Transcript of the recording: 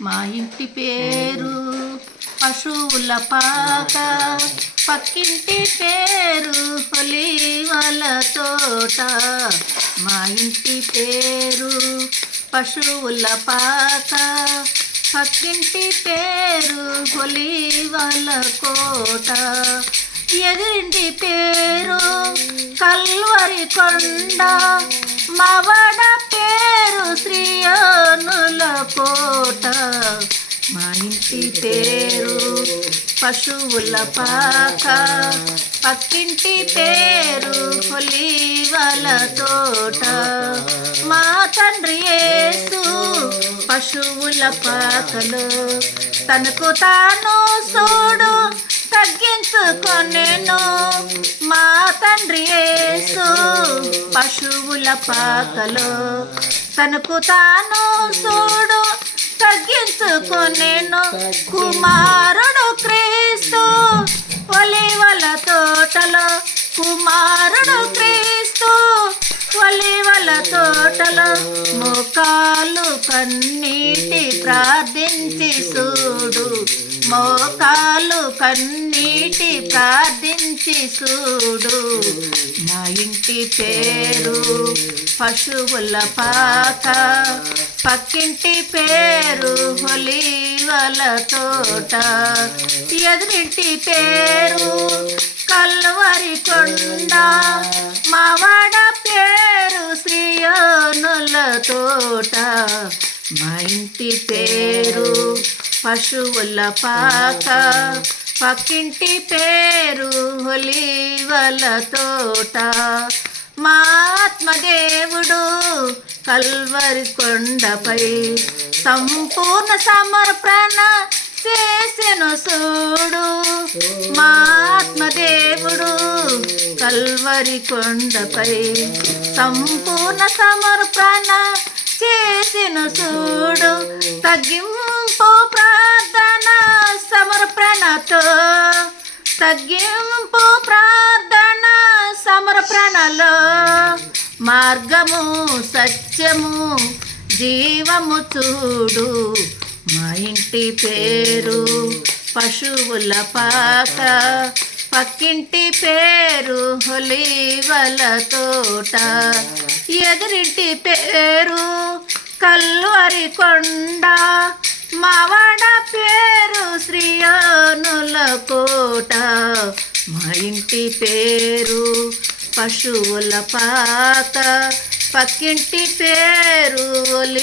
మా ఇంటి పేరు పశువుల పాక పక్కింటి పేరు ఒలీవల తోట. మా ఇంటి పేరు పశువుల పాక పక్కింటి పేరు ఒలీవల కోట. ఎదురింటి పేరు కల్వరి కొండ మవడ పేరు పశువుల పాక పక్కింటి పేరు ఒలీవల తోట. మా తండ్రి యేసు పశువుల పాకలో తనకు తాను సోడు తగ్గించుకొనేను. మా తండ్రి యేసు పశువుల పాకలో తనకు తాను సోడు తగ్గించుకునేను. కుమారుడు క్రీస్తు ఒలివల తోటలో. కుమారుడు క్రీస్తు ఒలివల తోటలో. మోకాలు కన్నీటి ప్రార్థించి చూడు. మోకాలు కన్నీటి ప్రార్థించి చూడు. నా ఇంటి పేరు పశువుల పాక పక్కింటి పేరు హొలీవల తోట ఎదురింటి పేరు కల్వరి కొండ. మావాడ పేరు శ్రీయోనుల తోట. మా ఇంటి పేరు పశువుల పాక. పక్కింటి పేరు హొలీవల తోట. మా ఆత్మదేవుడు కల్వరి కొండపై సంపూర్ణ సమర్పణ చేసెను సోడు. మా ఆత్మదేవుడు కల్వరి కొండపై సంపూర్ణ సమర్పణ చేసెను సోడు. తగ్గింపు ప్రార్థన సమర్పణతో తగ్గింపు ప్రార్థన సమర్పణలో మార్గము సత్యము జీవము చూడు. మా ఇంటి పేరు పశువుల పాక. పక్కింటి పేరు హొలీవల తోట. ఎదురింటి పేరు కల్లు అరికొండ మావాడ పేరు శ్రీయానుల కోట. మా ఇంటి పేరు పశువుల పాక పక్కింటి పేరు ఒలి